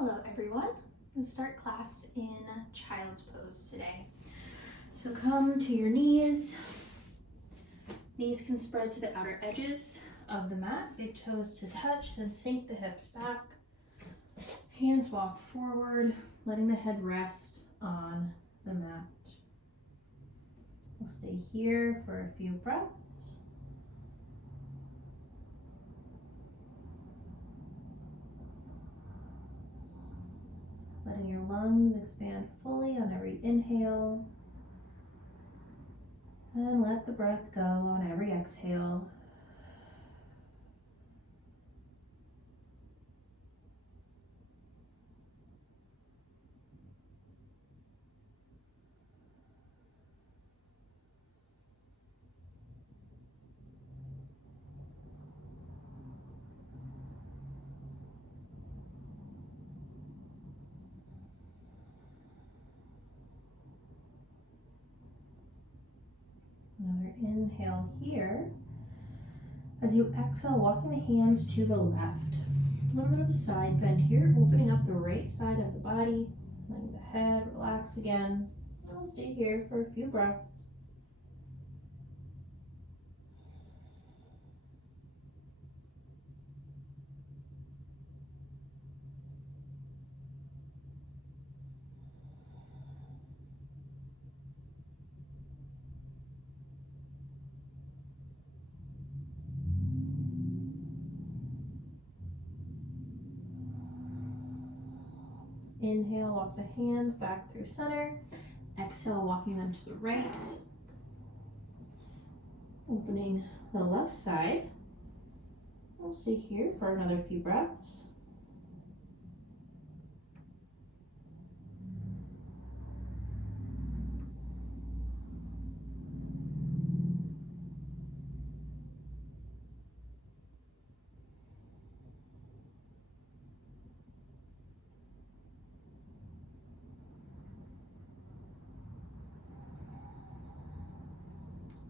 Hello everyone. I'm going to start class in child's pose today. So come to your knees. Knees can spread to the outer edges of the mat. Big toes to touch, then sink the hips back. Hands walk forward, letting the head rest on the mat. We'll stay here for a few breaths. Letting your lungs expand fully on every inhale. And let the breath go on every exhale. Another inhale here. As you exhale, walking the hands to the left. A little bit of a side bend here, opening up the right side of the body, letting the head relax again. I'll stay here for a few breaths. Inhale, walk the hands back through center. Exhale, walking them to the right. Opening the left side. We'll stay here for another few breaths.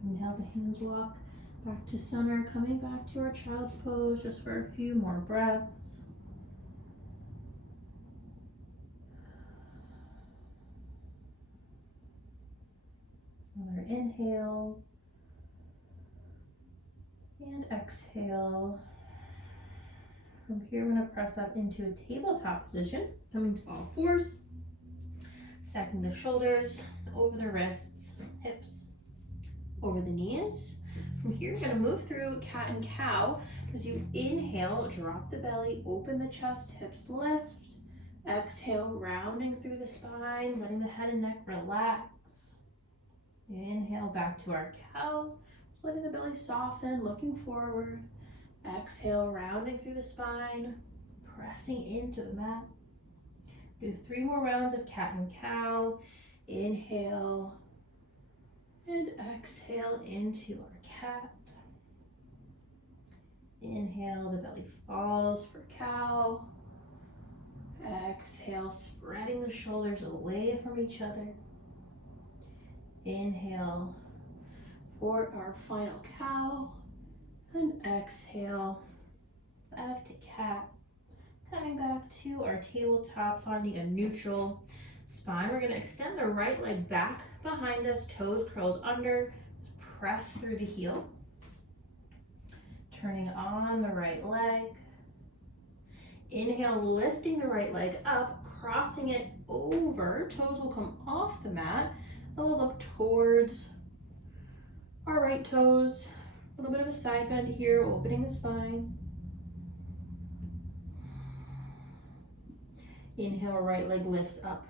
Inhale, the hands walk back to center, coming back to our child's pose just for a few more breaths. Another inhale and exhale. From here, we're going to press up into a tabletop position, coming to all fours, stacking the shoulders over the wrists, hips over the knees. From here, you're going to move through cat and cow. As you inhale, drop the belly, open the chest, hips lift. Exhale, rounding through the spine, letting the head and neck relax. Inhale, back to our cow, letting the belly soften, looking forward. Exhale, rounding through the spine, pressing into the mat. Do 3 more rounds of cat and cow. Inhale and exhale into our cat. Inhale, the belly falls for cow. Exhale, spreading the shoulders away from each other. Inhale for our final cow. And exhale, back to cat. Coming back to our tabletop, finding a neutral spine. We're going to extend the right leg back behind us, toes curled under. Just press through the heel. Turning on the right leg. Inhale, lifting the right leg up, crossing it over. Toes will come off the mat. Then we'll look towards our right toes. A little bit of a side bend here, opening the spine. Inhale, right leg lifts up.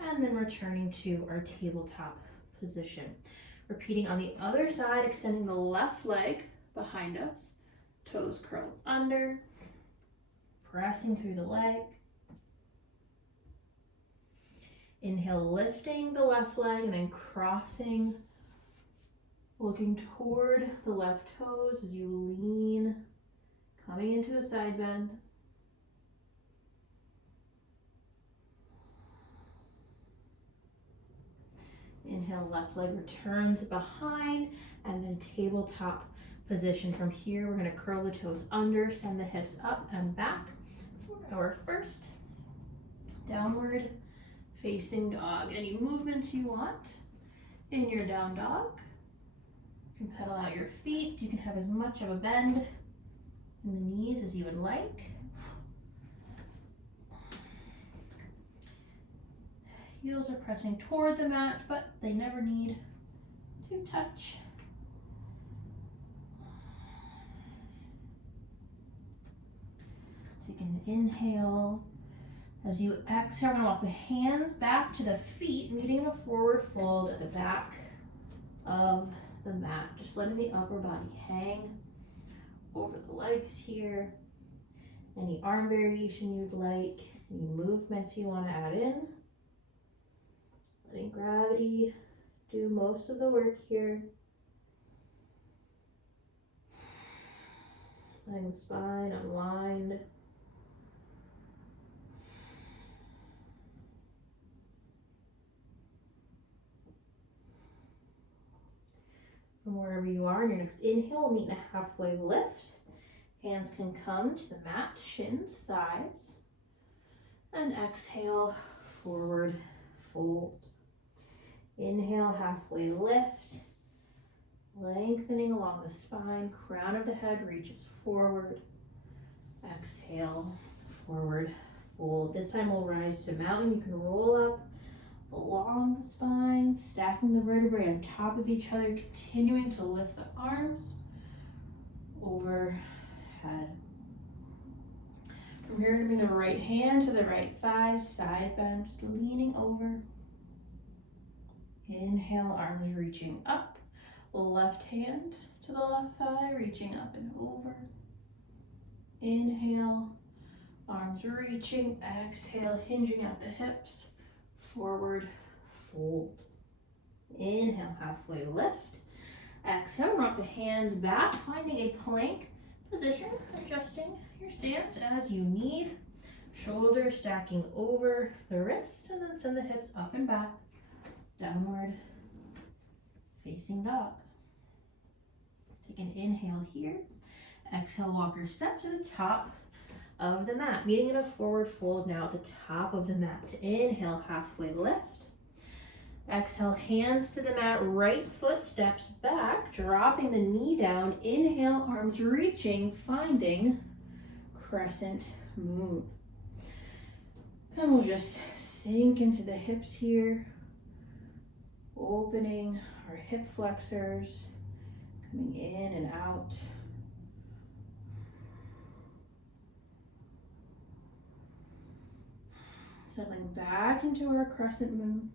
And then returning to our tabletop position. Repeating on the other side, extending the left leg behind us. Toes curled under. Pressing through the leg. Inhale, lifting the left leg and then crossing. Looking toward the left toes as you lean, coming into a side bend. Inhale, left leg returns behind, and then tabletop position. From here, we're going to curl the toes under, send the hips up and back for our first Downward facing dog. Any movements you want in your down dog. You can pedal out your feet. You can have as much of a bend in the knees as you would like. Heels are pressing toward the mat, but they never need to touch. Take an inhale. As you exhale, we're going to walk the hands back to the feet and getting in a forward fold at the back of the mat. Just letting the upper body hang over the legs here. Any arm variation you'd like, any movements you want to add in. Letting gravity do most of the work here. Letting the spine unwind. From wherever you are, in your next inhale, meet in a halfway lift. Hands can come to the mat, shins, thighs. And exhale, forward fold. Inhale, halfway lift. Lengthening along the spine, crown of the head reaches forward. Exhale, forward fold. This time we'll rise to mountain. You can roll up along the spine, stacking the vertebrae on top of each other, continuing to lift the arms overhead. From here, to bring the right hand to the right thigh, side bend, just leaning over. Inhale, arms reaching up. Left hand to the left thigh, reaching up and over. Inhale, arms reaching. Exhale, hinging at the hips. Forward fold. Inhale, halfway lift. Exhale, rock the hands back, finding a plank position, adjusting your stance as you need. Shoulders stacking over the wrists, and then send the hips up and back. Downward facing dog. Take an inhale here. Exhale, walk your step to the top of the mat. Meeting in a forward fold now at the top of the mat. Inhale, halfway lift. Exhale, hands to the mat. Right foot steps back, dropping the knee down. Inhale, arms reaching, finding crescent moon. And we'll just sink into the hips here. Opening our hip flexors, coming in and out. Settling back into our crescent moon.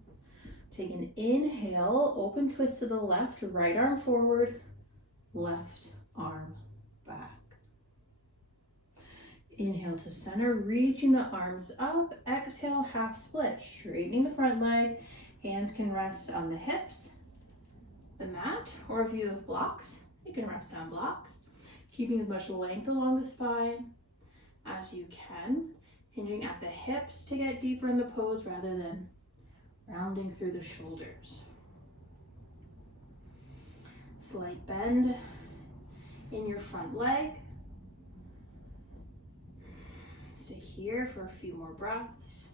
Take an inhale, open twist to the left, right arm forward, left arm back. Inhale to center, reaching the arms up. Exhale, half split, straightening the front leg. Hands can rest on the hips, the mat, or if you have blocks, you can rest on blocks. Keeping as much length along the spine as you can. Hinging at the hips to get deeper in the pose rather than rounding through the shoulders. Slight bend in your front leg. Stay here for a few more breaths.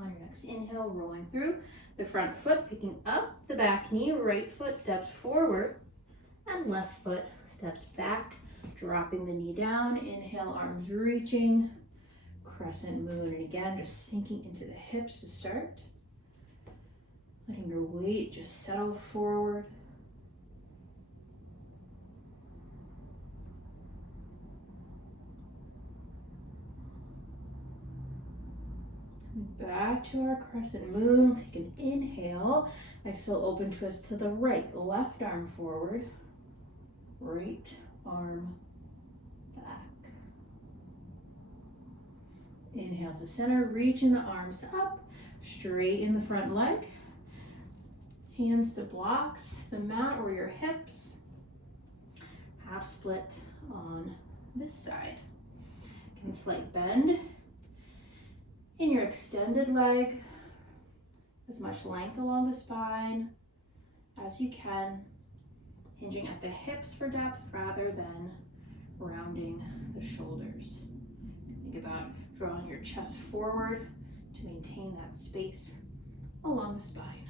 On your next inhale, rolling through the front foot, picking up the back knee, right foot steps forward, and left foot steps back, dropping the knee down. Inhale, arms reaching, crescent moon. And again, just sinking into the hips to start. Letting your weight just settle forward. Back to our crescent moon. Take an inhale. Exhale, open twist to the right. Left arm forward. Right arm back. Inhale to center. Reaching the arms up. Straighten the front leg. Hands to blocks, the mat or your hips. Half split on this side. Can slight bend in your extended leg, as much length along the spine as you can, hinging at the hips for depth rather than rounding the shoulders. Think about drawing your chest forward to maintain that space along the spine.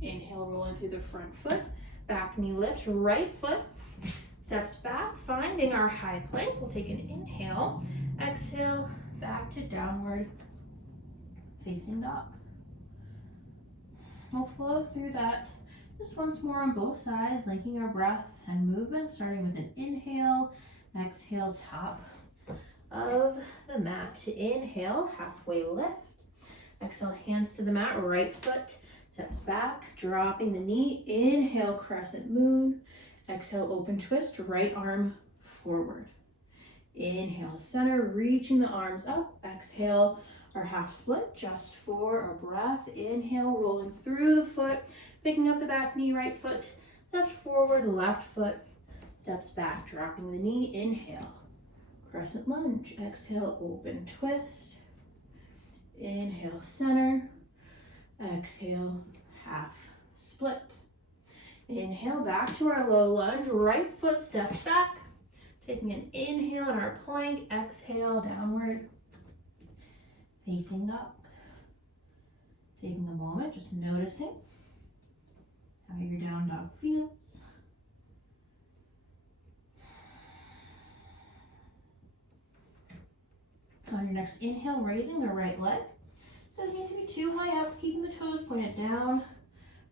Inhale, rolling through the front foot. Back knee lifts, right foot steps back, finding our high plank. We'll take an inhale, exhale, back to downward facing dog. We'll flow through that just once more on both sides, linking our breath and movement, starting with an inhale, exhale, top of the mat. Inhale, halfway lift. Exhale, hands to the mat, right foot steps back, dropping the knee. Inhale, crescent moon. Exhale, open twist, right arm forward. Inhale, center, reaching the arms up. Exhale, our half split just for a breath. Inhale, rolling through the foot, picking up the back knee, right foot steps forward, left foot steps back, dropping the knee. Inhale, crescent lunge. Exhale, open twist. Inhale, center. Exhale, half split. Inhale, back to our low lunge. Right foot steps back. Taking an inhale in our plank. Exhale, downward facing dog. Taking a moment, just noticing how your down dog feels. On your next inhale, raising the right leg. Doesn't need to be too high up, keeping the toes pointed down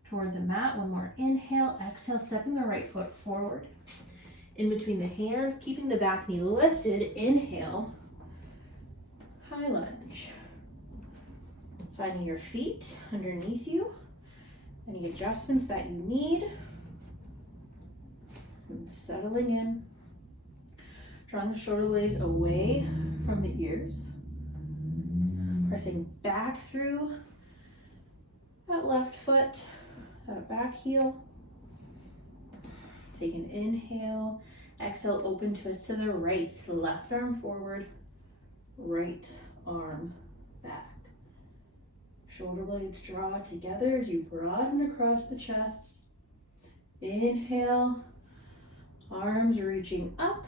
toward the mat. One more inhale, exhale, stepping the right foot forward. In between the hands, keeping the back knee lifted. Inhale, high lunge. Finding your feet underneath you. Any adjustments that you need. And settling in. Drawing the shoulder blades away from the ears. Pressing back through that left foot, that back heel. Take an inhale. Exhale, open twist to the right. Left arm forward, right arm back. Shoulder blades draw together as you broaden across the chest. Inhale, arms reaching up.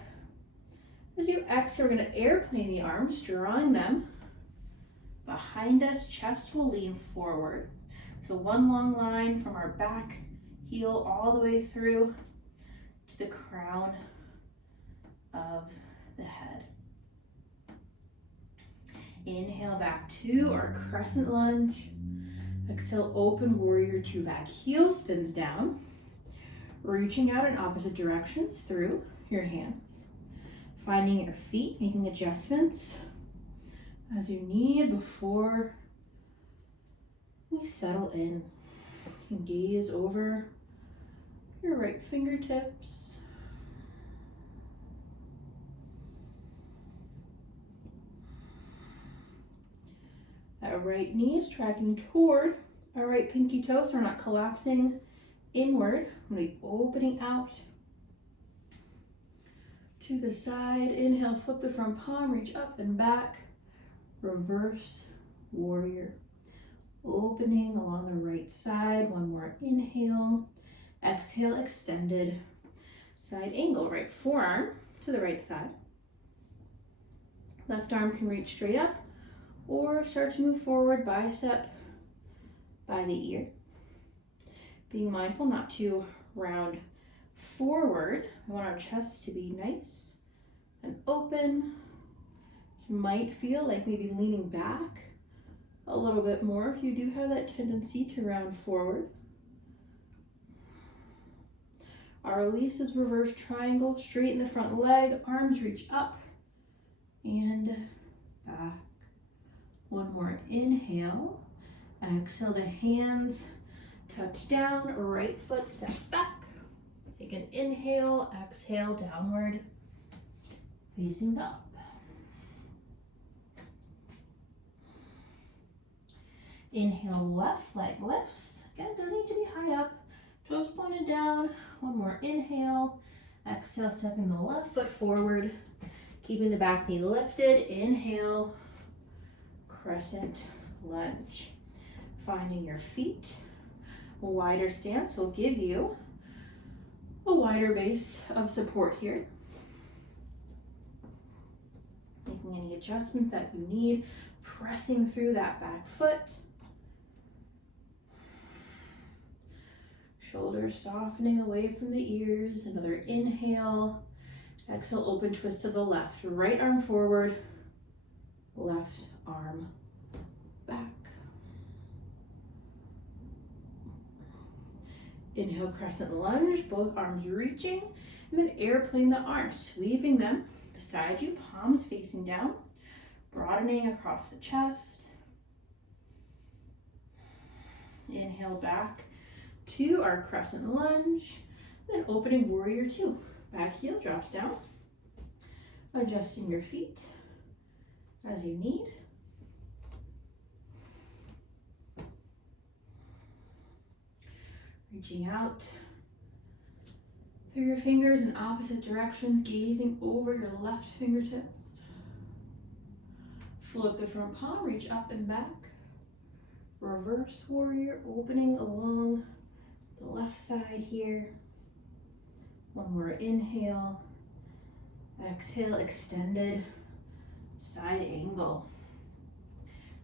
As you exhale, we're going to airplane the arms, drawing them behind us. Chest will lean forward. So one long line from our back heel all the way through to the crown of the head. Inhale, back to our crescent lunge. Exhale, open warrior two. Back heel spins down, reaching out in opposite directions through your hands. Finding your feet, making adjustments as you need before we settle in. You can gaze over your right fingertips. Our right knee is tracking toward our right pinky toe, so we're not collapsing inward. I'm going to be opening out to the side. Inhale, flip the front palm, reach up and back. Reverse warrior. Opening along the right side. One more inhale. Exhale, extended side angle. Right forearm to the right side. Left arm can reach straight up or start to move forward, bicep by the ear. Being mindful not to round forward. We want our chest to be nice and open. This might feel like maybe leaning back a little bit more if you do have that tendency to round forward. Our release is reverse triangle, straighten the front leg, arms reach up and back. One more inhale. Exhale, the hands touch down, right foot steps back. Take an inhale, exhale, downward facing dog. Inhale, left leg lifts. Again, it doesn't need to be high up. Toes pointed down. One more inhale. Exhale, stepping the left foot forward. Keeping the back knee lifted. Inhale, crescent lunge. Finding your feet. A wider stance will give you a wider base of support here. Making any adjustments that you need, pressing through that back foot. Shoulders softening away from the ears. Another inhale. Exhale, open twist to the left. Right arm forward, left arm back. Inhale, crescent lunge, both arms reaching, and then airplane the arms, sweeping them beside you, palms facing down, broadening across the chest. Inhale back to our crescent lunge, then opening warrior two. Back heel drops down, adjusting your feet as you need. Reaching out through your fingers in opposite directions, gazing over your left fingertips. Flip the front palm, reach up and back. Reverse warrior, opening along the left side here. One more inhale. Exhale, extended side angle.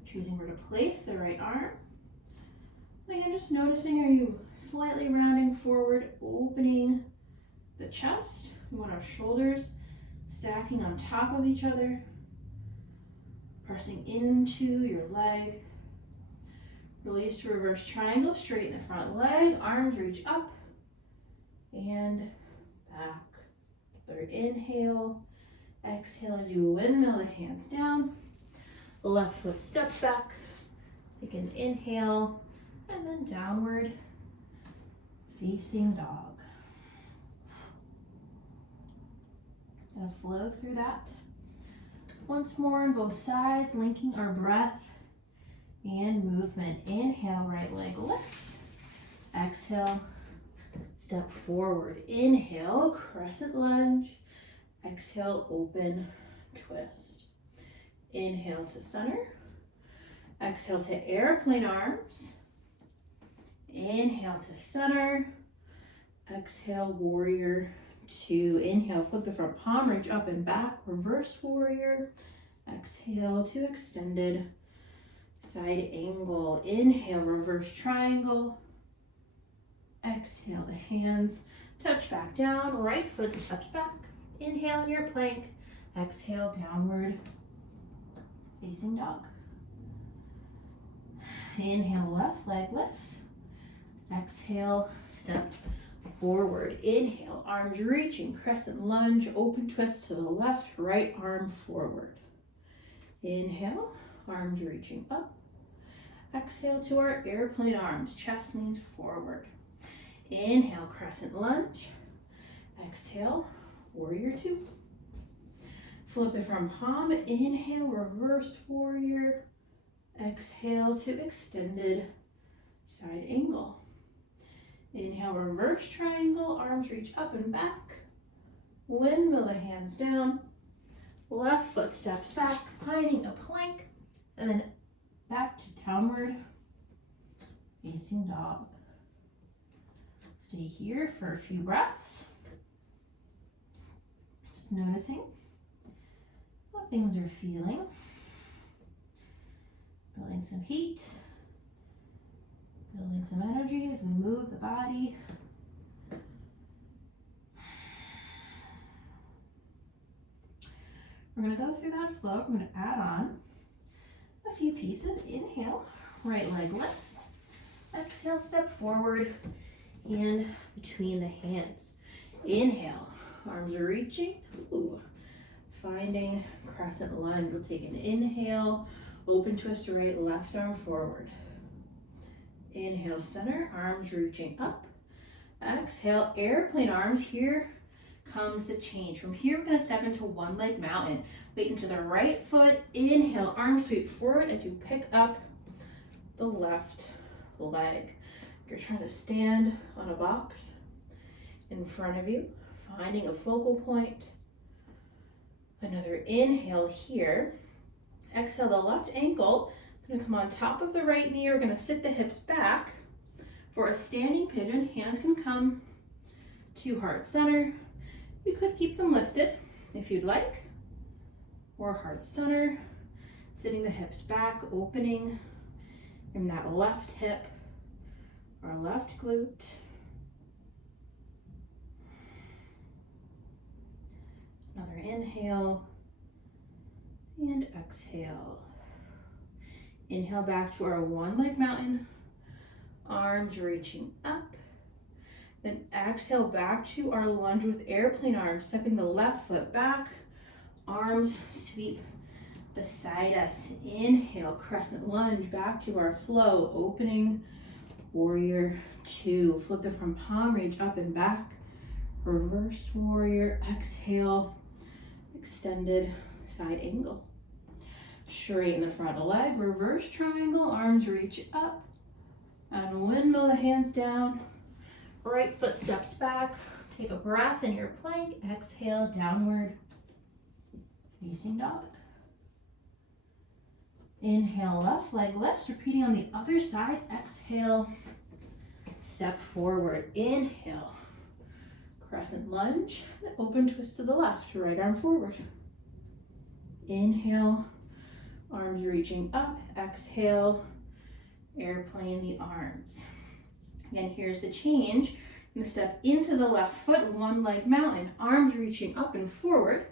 Choosing where to place the right arm. And again, just noticing, are you slightly rounding forward, opening the chest? We want our shoulders stacking on top of each other, pressing into your leg. Release to reverse triangle, straighten the front leg, arms reach up and back. Third inhale, exhale as you windmill the hands down. The left foot steps back, take an inhale, and then downward facing dog. Gonna flow through that. Once more on both sides, linking our breath and movement. Inhale, right leg lifts. Exhale, step forward. Inhale, crescent lunge. Exhale, open twist. Inhale to center. Exhale to airplane arms. Inhale to center. Exhale, warrior two. Inhale, flip the front palm, reach up and back. Reverse warrior. Exhale to extended side angle. Inhale, reverse triangle. Exhale, the hands touch back down. Right foot steps back. Inhale in your plank. Exhale, downward facing dog. Inhale, left leg lifts. Exhale, step forward. Inhale, arms reaching, crescent lunge, open twist to the left, right arm forward. Inhale, arms reaching up. Exhale to our airplane arms, chest leans forward. Inhale, crescent lunge. Exhale, warrior two. Flip the front palm, inhale, reverse warrior. Exhale to extended side angle. Inhale, reverse triangle, arms reach up and back. Windmill the hands down. Left foot steps back, finding a plank, and then back to downward facing dog. Stay here for a few breaths. Just noticing how things are feeling. Building some heat. Building some energy as we move the body. We're going to go through that flow. We're going to add on a few pieces. Inhale, right leg lifts. Exhale, step forward, hand between the hands. Inhale, arms reaching. Ooh. Finding crescent lunge. We'll take an inhale, open twist to right, left arm forward. Inhale, center, arms reaching up. Exhale, airplane arms. Here comes the change. From here, we're going to step into one leg mountain. Weight into the right foot. Inhale, arms sweep forward as you pick up the left leg. You're trying to stand on a box in front of you, finding a focal point. Another inhale here. Exhale, the left ankle Gonna come on top of the right knee. We're gonna sit the hips back for a standing pigeon. Hands can come to heart center. You could keep them lifted if you'd like, or heart center. Sitting the hips back, opening in that left hip or left glute. Another inhale and exhale. Inhale back to our one-leg mountain, arms reaching up. Then exhale back to our lunge with airplane arms, stepping the left foot back, arms sweep beside us. Inhale, crescent lunge, back to our flow, opening warrior two. Flip it from palm, reach up and back. Reverse warrior, exhale, extended side angle. Straighten the front leg, reverse triangle, arms reach up, and windmill the hands down. Right foot steps back. Take a breath in your plank. Exhale, downward facing dog. Inhale, left leg lifts. Repeating on the other side. Exhale, step forward. Inhale, crescent lunge. Then open twist to the left. Right arm forward. Inhale, arms reaching up. Exhale, airplane the arms. Again, here's the change. I'm gonna step into the left foot, one leg mountain, arms reaching up and forward,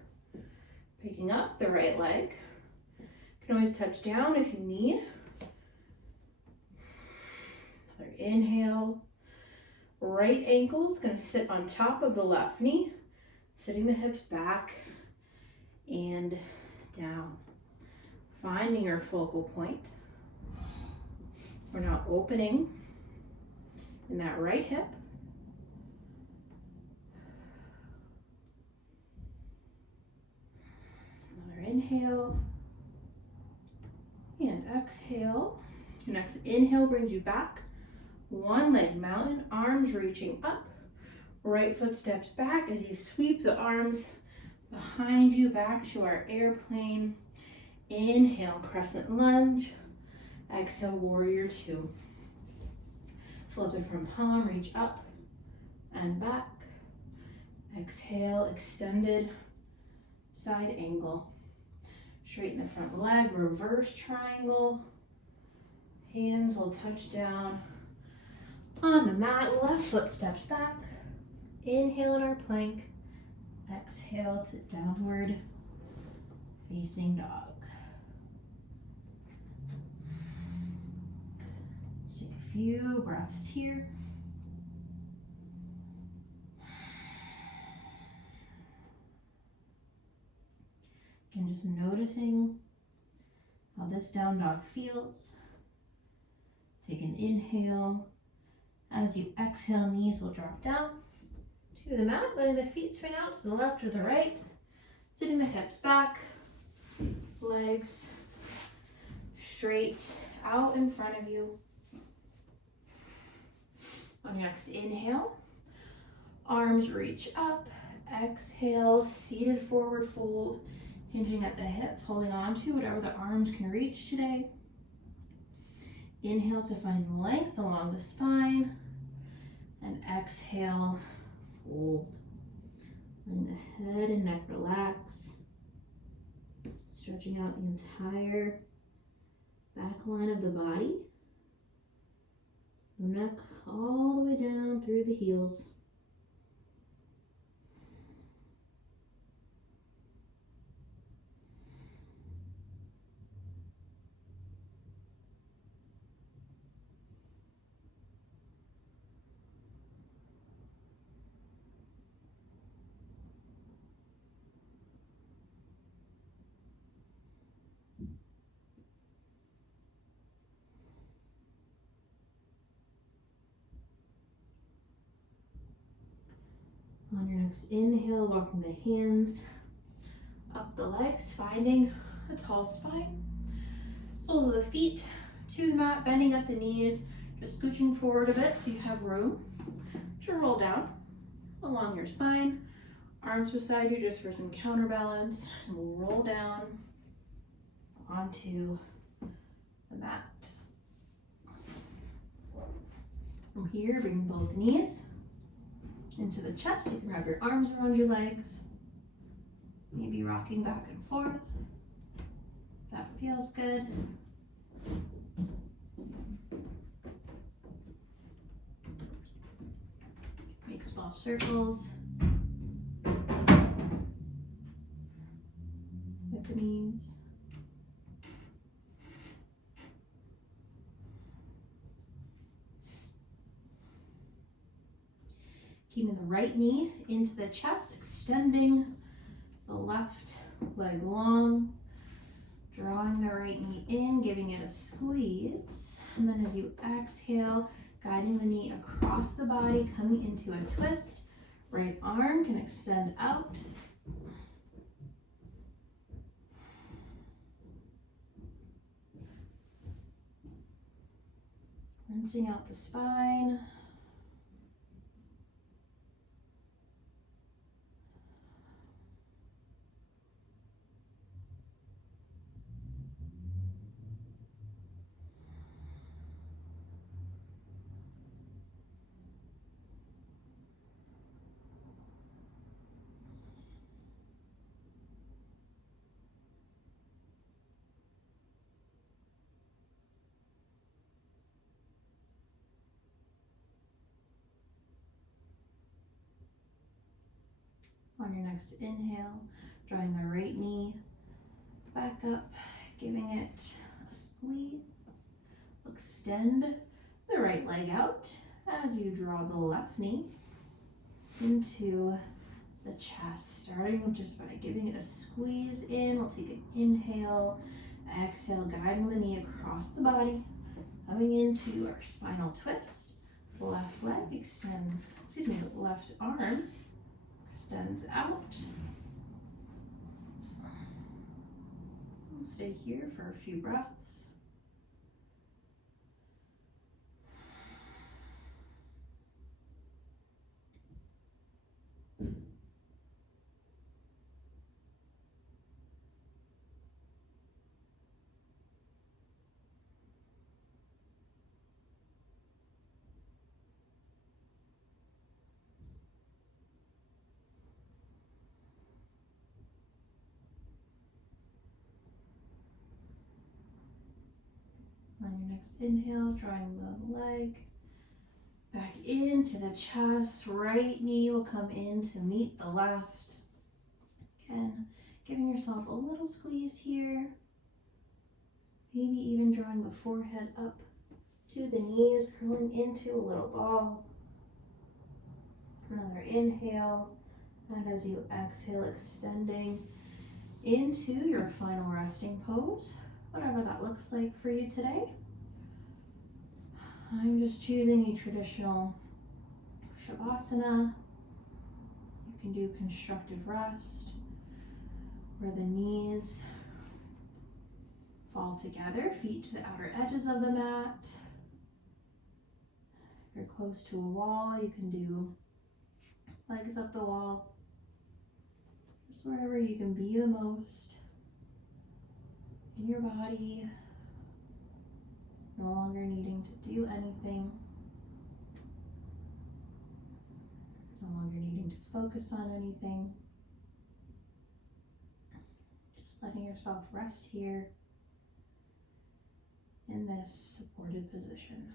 picking up the right leg. You can always touch down if you need. Another inhale. Right ankle is gonna sit on top of the left knee, sitting the hips back and down. Finding your focal point. We're now opening in that right hip. Another inhale and exhale. Your next inhale brings you back. One leg mountain, arms reaching up. Right foot steps back as you sweep the arms behind you back to our airplane. Inhale, crescent lunge. Exhale, warrior two. Flip it from palm, reach up and back. Exhale, extended side angle. Straighten the front leg, reverse triangle. Hands will touch down on the mat. Left foot steps back. Inhale in our plank. Exhale to downward facing dog. Take a few breaths here. Again, just noticing how this down dog feels. Take an inhale. As you exhale, knees will drop down to the mat, letting the feet swing out to the left or the right. Sitting the hips back, legs straight out in front of you. On your next inhale, arms reach up. Exhale, seated forward fold, hinging at the hips, holding on to whatever the arms can reach today. Inhale to find length along the spine, and exhale, fold. Letting the head and neck relax, stretching out the entire back line of the body. The neck all the way down through the heels. On your next inhale, walking the hands up the legs, finding a tall spine. Soles of the feet to the mat, bending at the knees, just scooching forward a bit so you have room to roll down along your spine. Arms beside you just for some counterbalance, and we'll roll down onto the mat. From here, bring both knees into the chest. You can wrap your arms around your legs. Maybe rocking back and forth. That feels good. Make small circles with the knees. Keeping the right knee into the chest, extending the left leg long, drawing the right knee in, giving it a squeeze. And then as you exhale, guiding the knee across the body, coming into a twist. Right arm can extend out. Rinsing out the spine. On your next inhale, drawing the right knee back up, giving it a squeeze. Extend the right leg out as you draw the left knee into the chest, starting just by giving it a squeeze in. We'll take an inhale, exhale, guiding the knee across the body, coming into our spinal twist. The left leg extends, the left arm extends out. We'll stay here for a few breaths. On your next inhale, drawing the leg back into the chest. Right knee will come in to meet the left. Again, giving yourself a little squeeze here. Maybe even drawing the forehead up to the knees, curling into a little ball. Another inhale. And as you exhale, extending into your final resting pose, whatever that looks like for you today. I'm just choosing a traditional Shavasana. You can do constructive rest, where the knees fall together, feet to the outer edges of the mat. If you're close to a wall, you can do legs up the wall. Just wherever you can be the most in your body, no longer needing to do anything, no longer needing to focus on anything. Just letting yourself rest here in this supported position.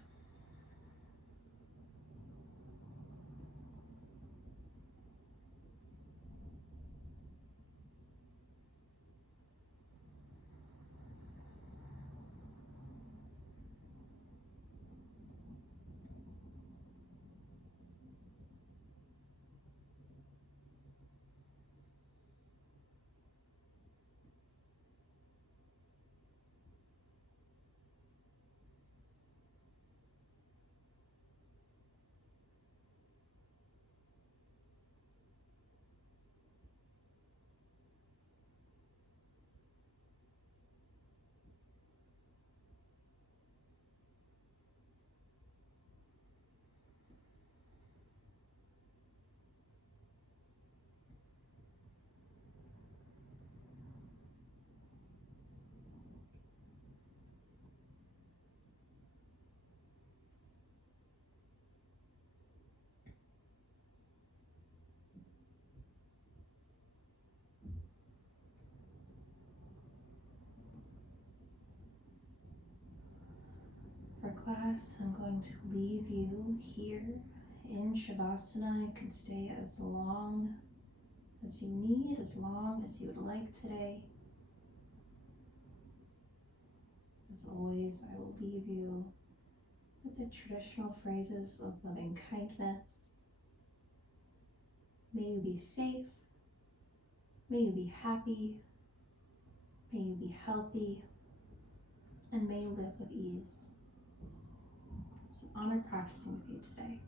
class, I'm going to leave you here in Shavasana. You can stay as long as you need, as long as you would like today. As always, I will leave you with the traditional phrases of loving kindness. May you be safe. May you be happy. May you be healthy. And may you live with ease. It's an honor practicing with you today.